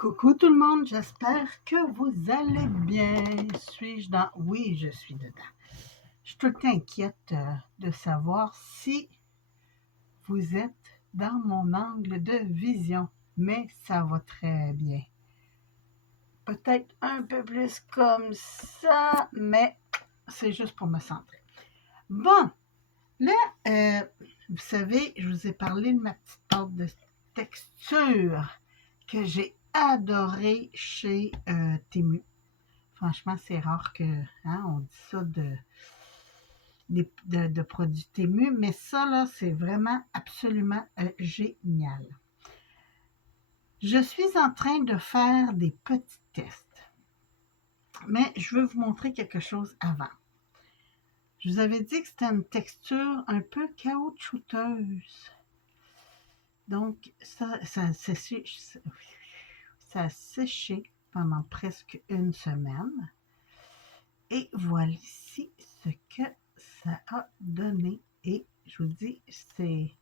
Coucou tout le monde, j'espère que vous allez bien. Suis-je dans... Oui, je suis dedans. Je suis tout le temps inquiète de savoir si vous êtes dans mon angle de vision, mais ça va très bien. Peut-être un peu plus comme ça, mais c'est juste pour me centrer. Bon, là, vous savez, je vous ai parlé de ma petite pâte de texture que j'ai adorée chez Temu. Franchement, c'est rare que on dit ça de produits Temu, mais ça, là, c'est vraiment absolument génial. Je suis en train de faire des petits tests, mais je veux vous montrer quelque chose avant. Je vous avais dit que c'était une texture un peu caoutchouteuse. Donc, ça a séché pendant presque une semaine. Et voilà ici ce que ça a donné. Et je vous dis, je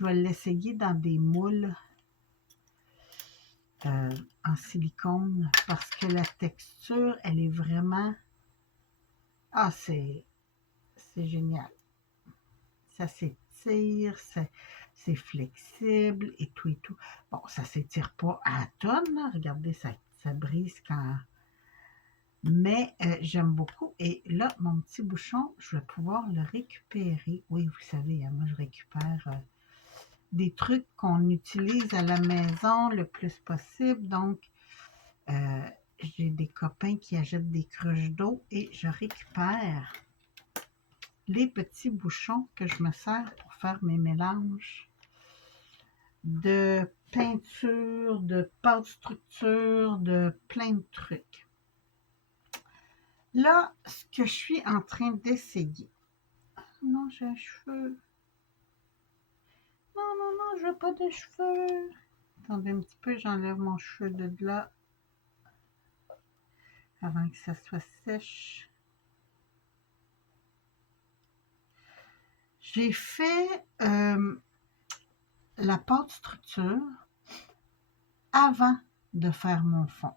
vais l'essayer dans des moules en silicone parce que la texture, elle est vraiment... Ah, c'est génial. Ça s'étire, c'est flexible et tout et tout. Bon, ça ne s'étire pas à tonnes, là. Regardez, ça brise quand... Mais j'aime beaucoup. Et là, mon petit bouchon, je vais pouvoir le récupérer. Oui, vous savez, moi, je récupère des trucs qu'on utilise à la maison le plus possible. Donc, j'ai des copains qui achètent des cruches d'eau et je récupère les petits bouchons que je me sers pour faire mes mélanges de peinture, de pâte structure, de plein de trucs. Là, ce que je suis en train d'essayer. Non, j'ai un cheveu. Non, non, non, je veux pas de cheveux. Attendez un petit peu, j'enlève mon cheveu de là. Avant que ça soit sèche. J'ai fait la pâte structure avant de faire mon fond.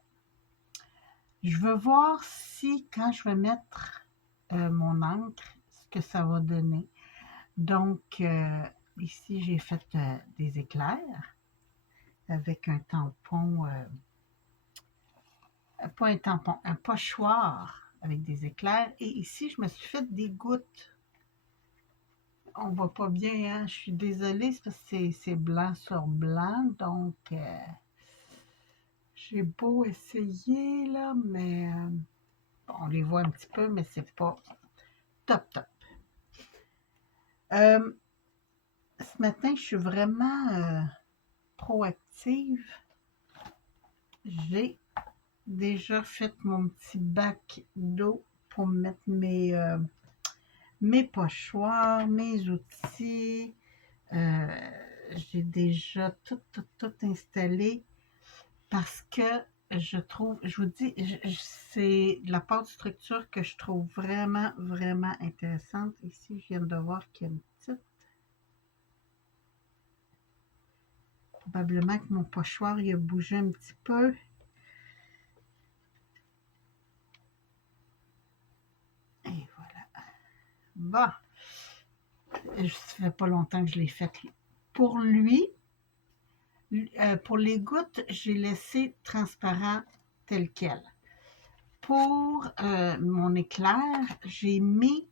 Je veux voir si, quand je vais mettre mon encre, ce que ça va donner. Donc, ici, j'ai fait des éclairs avec un tampon, pas un tampon, un pochoir avec des éclairs. Et ici, je me suis fait des gouttes. On voit pas bien, hein? Je suis désolée, c'est parce que c'est blanc sur blanc. Donc, j'ai beau essayer, là, mais on les voit un petit peu, mais c'est pas top, top. Ce matin, je suis vraiment proactive. J'ai déjà fait mon petit bac d'eau pour mettre mes pochoirs, mes outils. J'ai déjà tout installé parce que je trouve, je vous dis, c'est de la pâte structure que je trouve vraiment, vraiment intéressante. Ici, je viens de voir qu'il y a une petite... Probablement que mon pochoir, il a bougé un petit peu. Et voilà. Bon. Ça fait pas longtemps que je l'ai fait. Pour lui, pour les gouttes, j'ai laissé transparent tel quel. Pour mon éclair, j'ai mis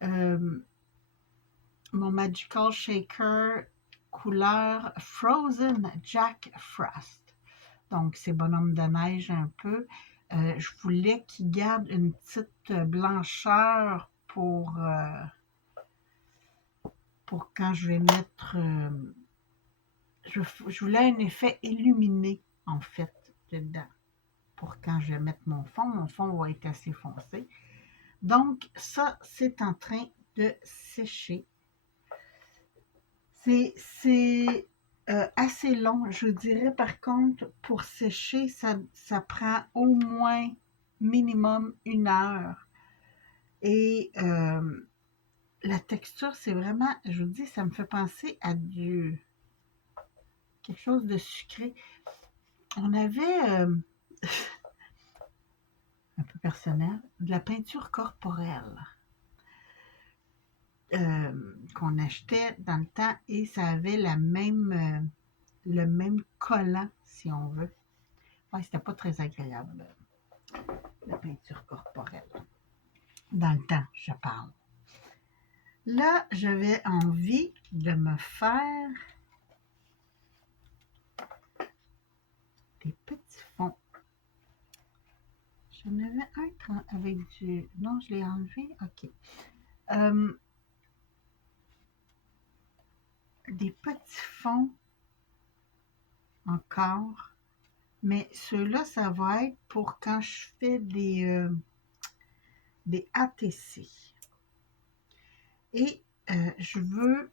mon Magical Shaker couleur Frozen Jack Frost. Donc, c'est bonhomme de neige un peu. Je voulais qu'il garde une petite blancheur pour quand je vais mettre... je voulais un effet illuminé, en fait, dedans. Pour quand je vais mettre mon fond va être assez foncé. Donc, ça, c'est en train de sécher. C'est assez long, je dirais. Par contre, pour sécher, ça prend au moins minimum 1 heure. Et la texture, c'est vraiment, je vous dis, ça me fait penser à du quelque chose de sucré. On avait, un peu personnel, de la peinture corporelle qu'on achetait dans le temps et ça avait le même collant, si on veut. Ouais, c'était pas très agréable, la peinture corporelle. Dans le temps, je parle. Là, j'avais envie de me faire des petits fonds. J'en avais un avec du... Non, je l'ai enlevé? OK. Des petits fonds encore. Mais ceux-là, ça va être pour quand je fais des ATC. Et je veux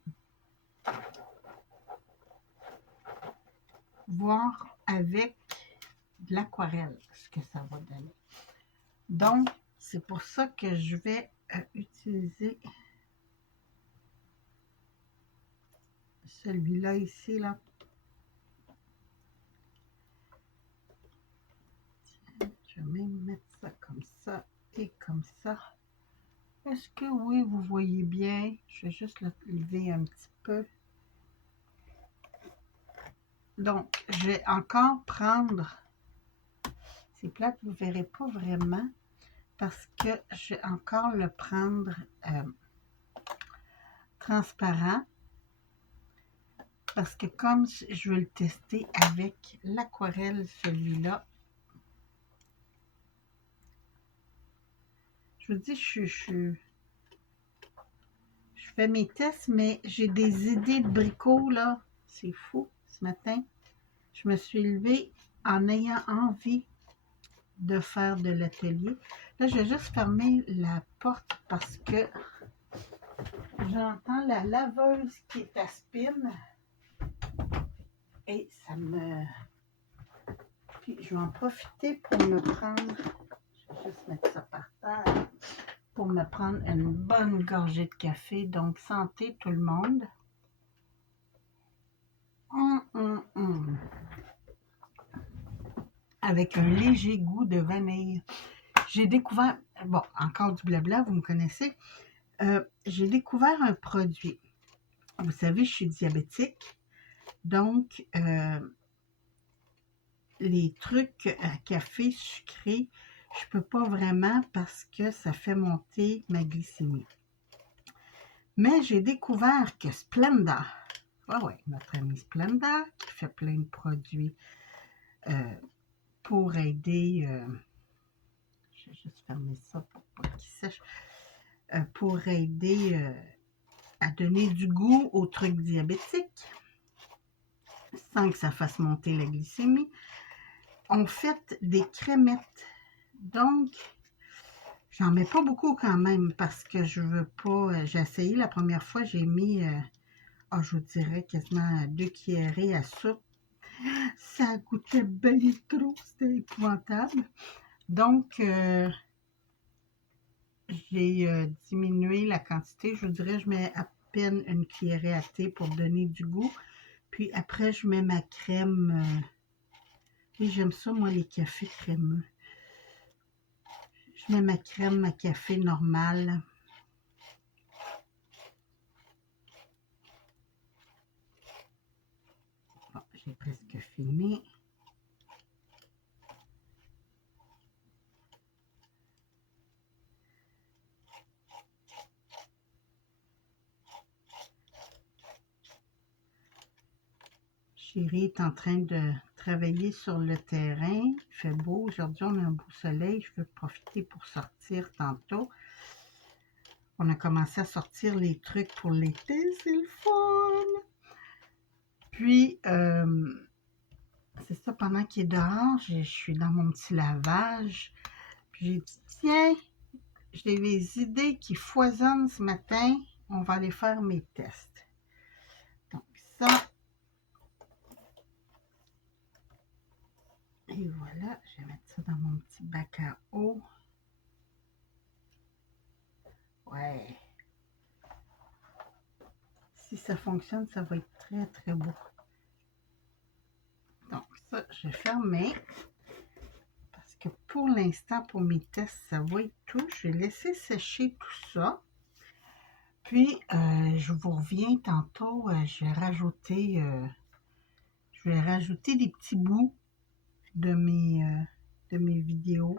voir avec de l'aquarelle ce que ça va donner. Donc, c'est pour ça que je vais utiliser celui-là ici, là. Je vais même mettre ça comme ça et comme ça. Est-ce que oui, vous voyez bien? Je vais juste le lever un petit peu. Donc, je vais encore prendre... C'est plate, vous ne verrez pas vraiment parce que je vais encore le prendre transparent. Parce que comme je veux le tester avec l'aquarelle, celui-là, je vous dis, je fais mes tests, mais j'ai des idées de bricots, là. C'est fou, ce matin. Je me suis levée en ayant envie de faire de l'atelier. Là, je vais juste fermer la porte parce que j'entends la laveuse qui aspire et ça me... Puis, je vais en profiter pour me prendre... Je vais juste mettre ça par terre. Pour me prendre une bonne gorgée de café. Donc, santé tout le monde. Avec un léger goût de vanille. J'ai découvert, bon, encore du blabla, vous me connaissez. J'ai découvert un produit. Vous savez, je suis diabétique. Donc, les trucs à café sucré, je peux pas vraiment parce que ça fait monter ma glycémie. Mais j'ai découvert que Splenda, notre ami Splenda, qui fait plein de produits pour aider, je vais juste fermer ça pour pas qu'il sèche, pour aider à donner du goût aux trucs diabétiques, sans que ça fasse monter la glycémie. On fait des crémettes. Donc, j'en mets pas beaucoup quand même parce que je veux pas... j'ai essayé la première fois, j'ai mis, je vous dirais quasiment 2 cuillerées à soupe. Ça goûtait bien trop, c'était épouvantable. Donc, j'ai diminué la quantité. Je vous dirais, je mets à peine une cuillerée à thé pour donner du goût. Puis après, je mets ma crème. Oui, j'aime ça, moi, les cafés crémeux. Je mets ma crème à café normale. Bon, j'ai presque fini. Chérie est en train de travailler sur le terrain. Il fait beau. Aujourd'hui, on a un beau soleil. Je veux profiter pour sortir tantôt. On a commencé à sortir les trucs pour l'été. C'est le fun! Puis, c'est ça, pendant qu'il est dehors, je suis dans mon petit lavage. Puis j'ai dit, tiens, j'ai les idées qui foisonnent ce matin. On va aller faire mes tests. Donc ça. Et voilà, je vais mettre ça dans mon petit bac à eau. Ouais. Si ça fonctionne, ça va être très, très beau. Ça, je vais fermer. Parce que pour l'instant, pour mes tests, ça va être tout. Je vais laisser sécher tout ça. Puis, je vous reviens tantôt. Je vais rajouter des petits bouts de mes vidéos.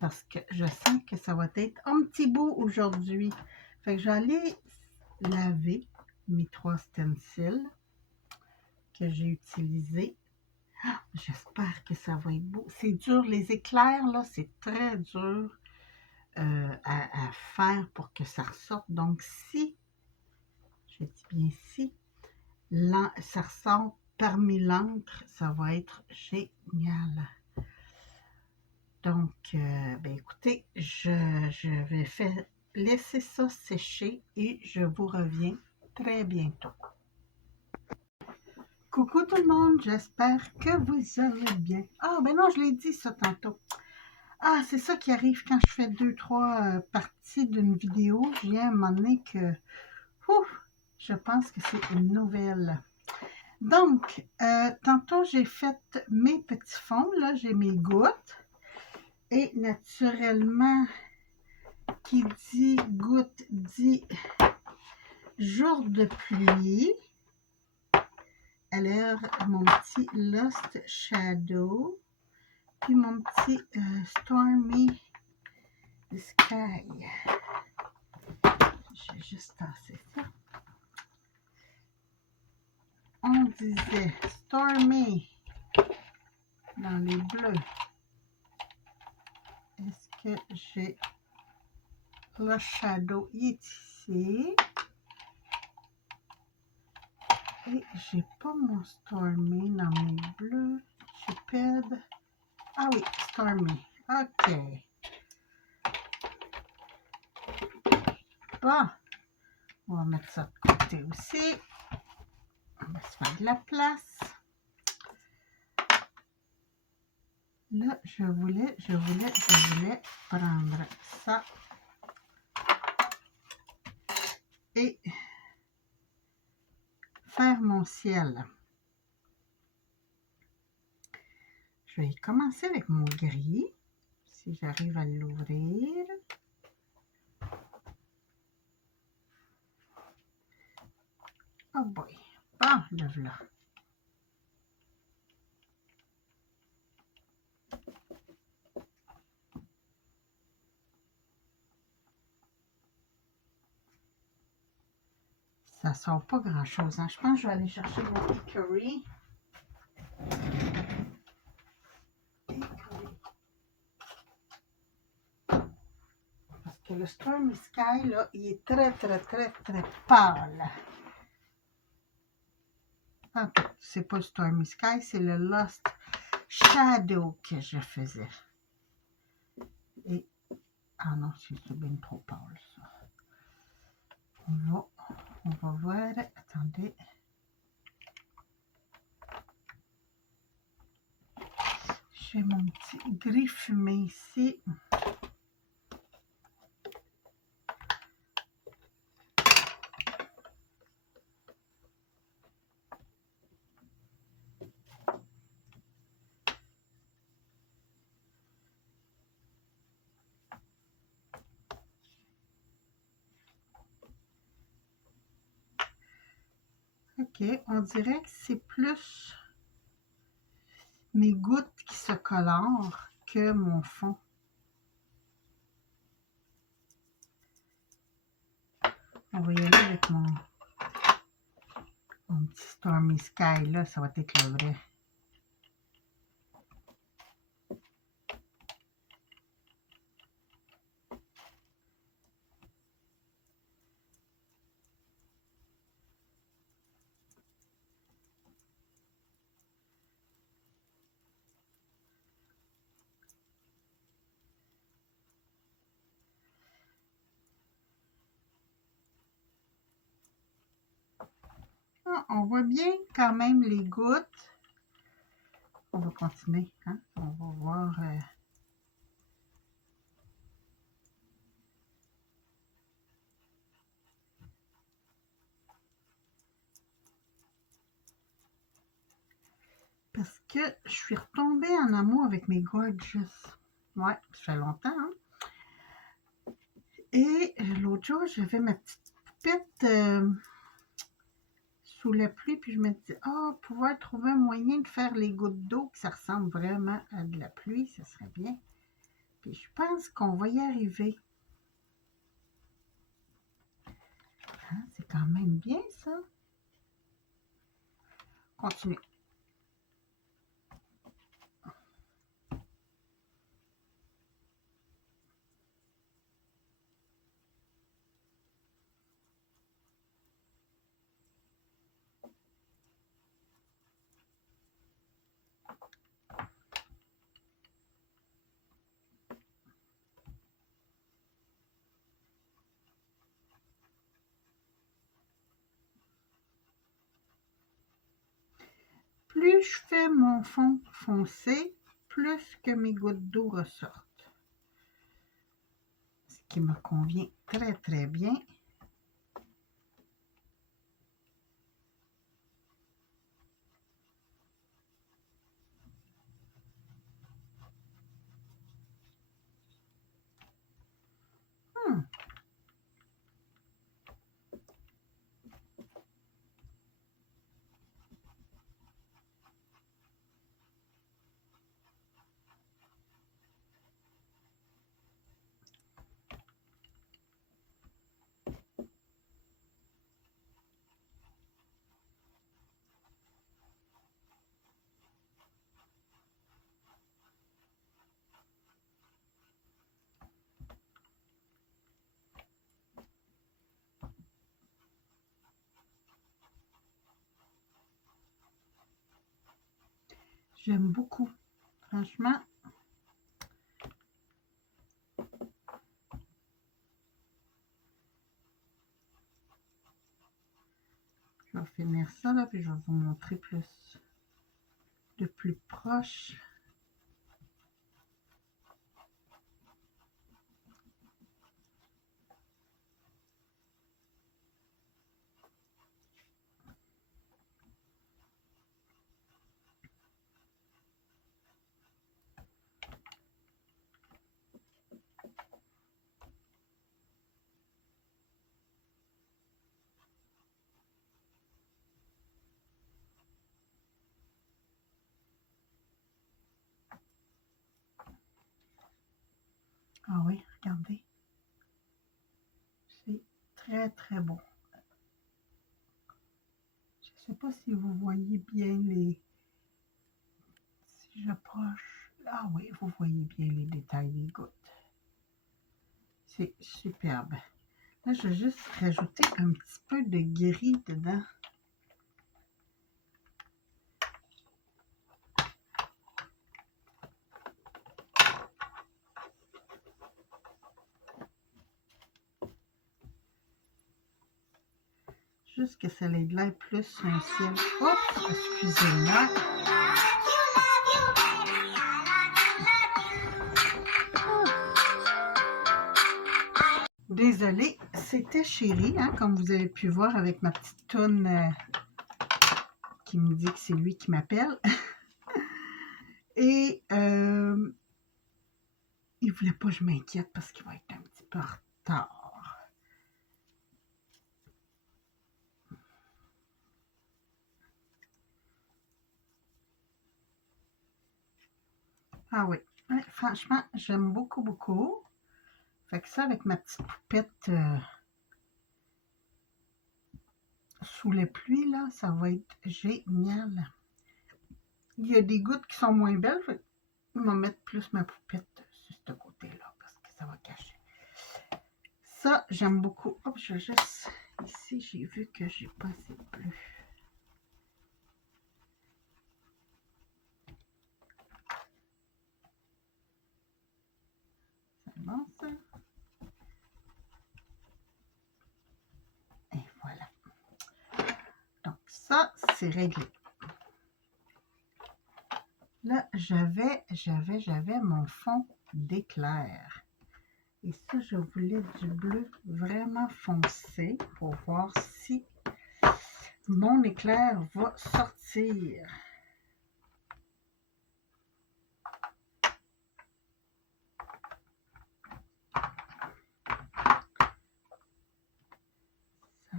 Parce que je sens que ça va être un petit bout aujourd'hui. Fait que je vais aller laver mes 3 stencils que j'ai utilisés. Ah, j'espère que ça va être beau. C'est dur, les éclairs, là, c'est très dur à faire pour que ça ressorte. Donc, si, je dis bien si, ça ressort parmi l'encre, ça va être génial. Donc, ben écoutez, je vais laisser ça sécher et je vous reviens très bientôt. Coucou tout le monde, j'espère que vous allez bien. Ah, ben non, je l'ai dit ça tantôt. Ah, c'est ça qui arrive quand je fais 2-3 parties d'une vidéo. Je viens à un moment donné que, ouf, je pense que c'est une nouvelle. Donc, tantôt, j'ai fait mes petits fonds. Là, j'ai mes gouttes. Et naturellement, qui dit goutte dit jour de pluie. Alors, mon petit Lost Shadow. Puis mon petit Stormy Sky. J'ai juste tassé ça. On disait Stormy dans les bleus. Est-ce que j'ai le Shadow ici? Et j'ai pas mon Stormy dans mes bleus. Je pède. Ah oui, Stormy. OK. Bon. On va mettre ça de côté aussi. On va se faire de la place. Là, je voulais prendre ça et faire mon ciel. Je vais commencer avec mon gris, si j'arrive à l'ouvrir. Oh boy! Bon, le voilà. Ça sort pas grand-chose. Hein? Je pense que je vais aller chercher mon Hickory. Parce que le Stormy Sky, là, il est très, très, très, très pâle. En tout cas, c'est pas le Stormy Sky, c'est le Lost Shadow que je faisais. Et, ah non, c'est bien trop pâle, ça. On va voir. Attendez. J'ai mon petit gris fumé ici. OK, on dirait que c'est plus mes gouttes qui se colorent que mon fond. On va y aller avec mon petit Stormy Sky, là, ça va être le vrai. Ah, on voit bien quand même les gouttes. On va continuer, hein? On va voir. Parce que je suis retombée en amour avec mes Gorgeous. Ouais, ça fait longtemps. Hein? Et l'autre jour, j'avais ma petite poupette sous la pluie, puis je me disais, pouvoir trouver un moyen de faire les gouttes d'eau, que ça ressemble vraiment à de la pluie, ça serait bien. Puis je pense qu'on va y arriver. Hein, c'est quand même bien, ça. Continue. Plus je fais mon fond foncé, plus que mes gouttes d'eau ressortent. Ce qui me convient très très bien. J'aime beaucoup. Franchement, je vais finir ça là, puis je vais vous montrer plus de plus proche. Ah oui, regardez. C'est très très beau. Je ne sais pas si vous voyez bien les... Si j'approche... Ah oui, vous voyez bien les détails des gouttes. C'est superbe. Là, je vais juste rajouter un petit peu de gris dedans. Juste que ça ait de l'air plus un ciel. Oups, excusez-moi. Désolée, c'était Chéri, hein, comme vous avez pu voir avec ma petite toune qui me dit que c'est lui qui m'appelle. Et il voulait pas que je m'inquiète parce qu'il va être un petit peu en retard. Ah oui, ouais, franchement, j'aime beaucoup, beaucoup. Fait que ça, avec ma petite poupette sous la pluie, là, ça va être génial. Il y a des gouttes qui sont moins belles, fait que je vais mettre plus ma poupette sur ce côté-là parce que ça va cacher. Ça, j'aime beaucoup. Hop, je vais juste... Ici, j'ai vu que j'ai pas assez de bleu. C'est bon, ça? Et voilà. Donc, ça, c'est réglé. Là, j'avais mon fond d'éclair. Et ça, je voulais du bleu vraiment foncé pour voir si mon éclair va sortir.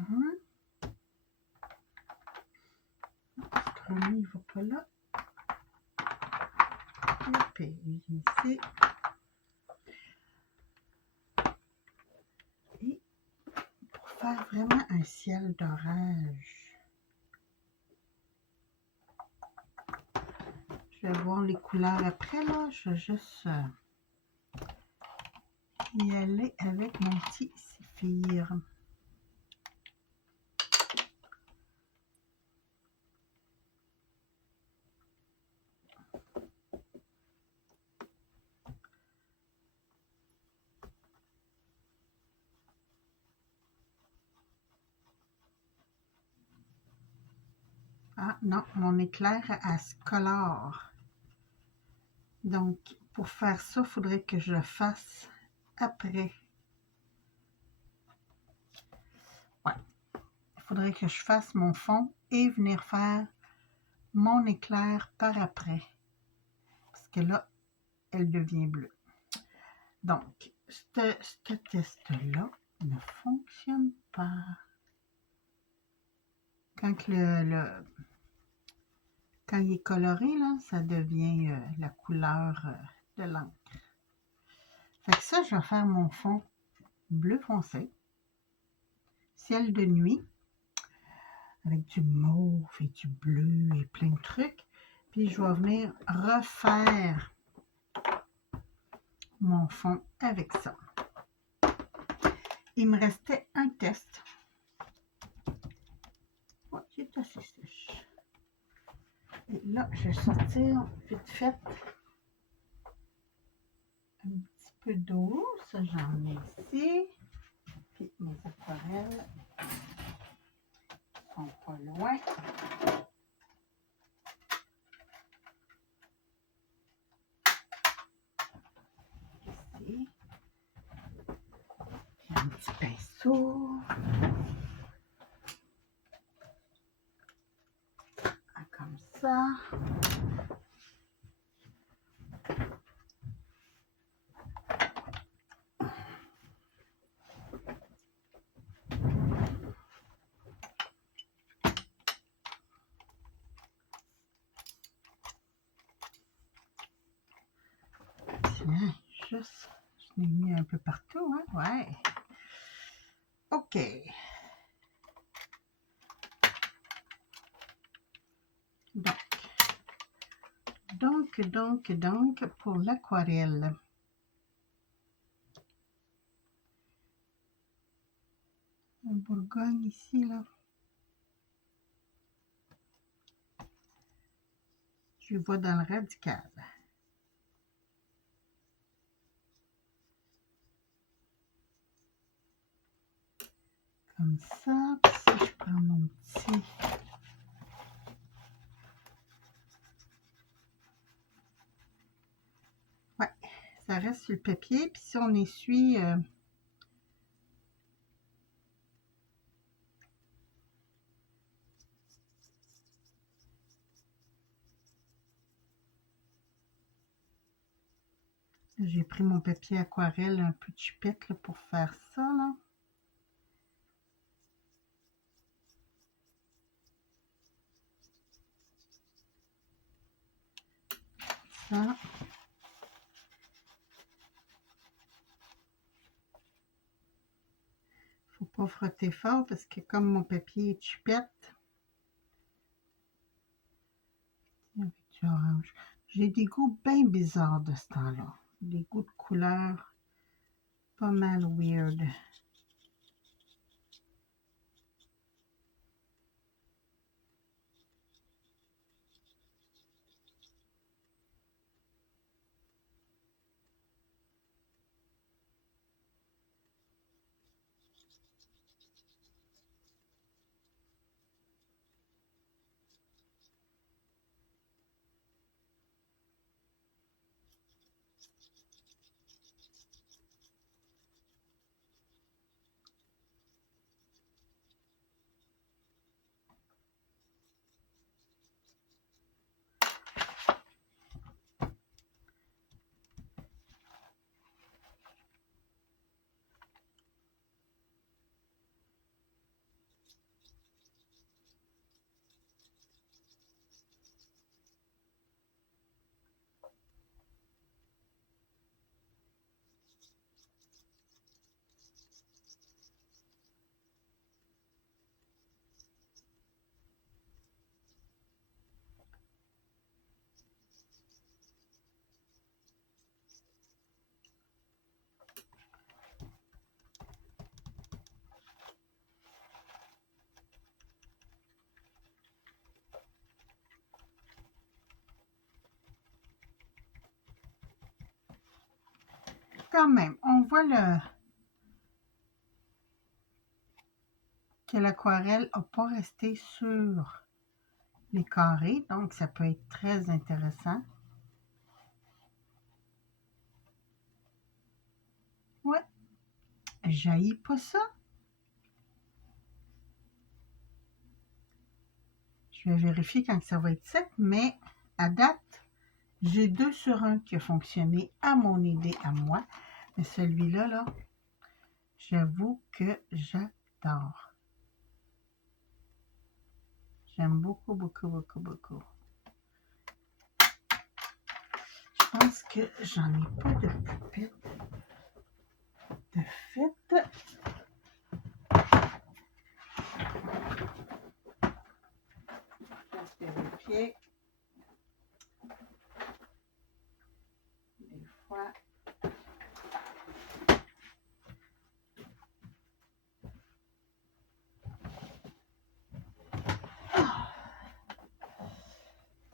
L'autre, il ne va pas là. Hop, et ici. Et pour faire vraiment un ciel d'orage, je vais voir les couleurs après, là. Je vais juste y aller avec mon petit saphir. Ah non, mon éclair, elle se colore. Donc, pour faire ça, il faudrait que je le fasse après. Ouais. Il faudrait que je fasse mon fond et venir faire mon éclair par après. Parce que là, elle devient bleue. Donc, ce test-là ne fonctionne pas. Quand quand il est coloré, là, ça devient la couleur de l'encre. Fait que ça, je vais faire mon fond bleu foncé, ciel de nuit, avec du mauve et du bleu et plein de trucs. Puis je vais venir refaire mon fond avec ça. Il me restait un test. Oh, il est assez sèche. Et là, je vais sortir vite fait un petit peu d'eau. Ça, j'en ai ici. Puis mes aquarelles sont pas loin. Ici. J'ai un petit pinceau. Comme ça. Tiens, juste, je l'ai mis un peu partout, hein? Ouais. OK. Donc, pour l'aquarelle, un Bourgogne ici, là. Je vois dans le radical. Comme ça. Puis si je prends mon petit... Ouais, ça reste sur le papier. Puis si on essuie... J'ai pris mon papier aquarelle un peu chipette là, pour faire ça, là. Ça. Faut pas frotter fort parce que comme mon papier est chipette, avec du orange. J'ai des goûts bien bizarres de ce temps-là. Des goûts de couleur pas mal weird. quand même, on voit que l'aquarelle n'a pas resté sur les carrés, donc ça peut être très intéressant. Ouais, j'haïs pas ça. Je vais vérifier quand ça va être sec, mais à date, j'ai 2 sur 1 qui a fonctionné à mon idée à moi. Mais celui-là, là, j'avoue que j'adore. J'aime beaucoup, beaucoup, beaucoup, beaucoup. Je pense que j'en ai pas de poupette de fête. Je vais vérifier. Des fois.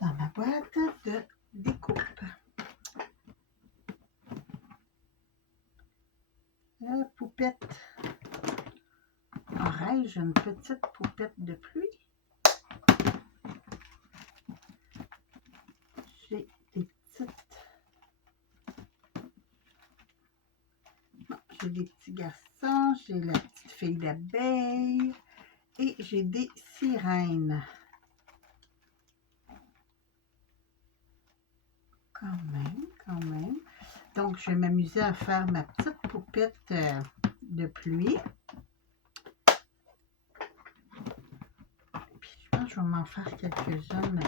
Dans ma boîte de découpe. La poupette. Aurais-je une petite poupette de pluie? J'ai des petites. Non, j'ai des petits garçons, j'ai la petite fille d'abeille et j'ai des sirènes. Quand même, quand même. Donc, je vais m'amuser à faire ma petite poupette de pluie. Puis, je pense que je vais m'en faire quelques-unes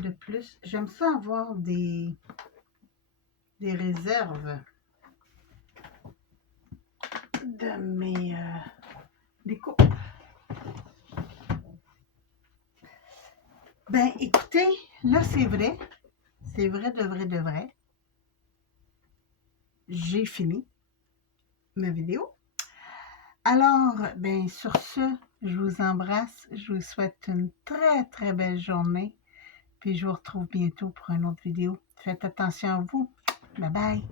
de plus. J'aime ça avoir des réserves de mes découpes. Ben, écoutez, là, c'est vrai. C'est vrai, de vrai, de vrai. J'ai fini ma vidéo. Alors, ben, sur ce, je vous embrasse. Je vous souhaite une très, très belle journée. Puis, je vous retrouve bientôt pour une autre vidéo. Faites attention à vous. Bye bye.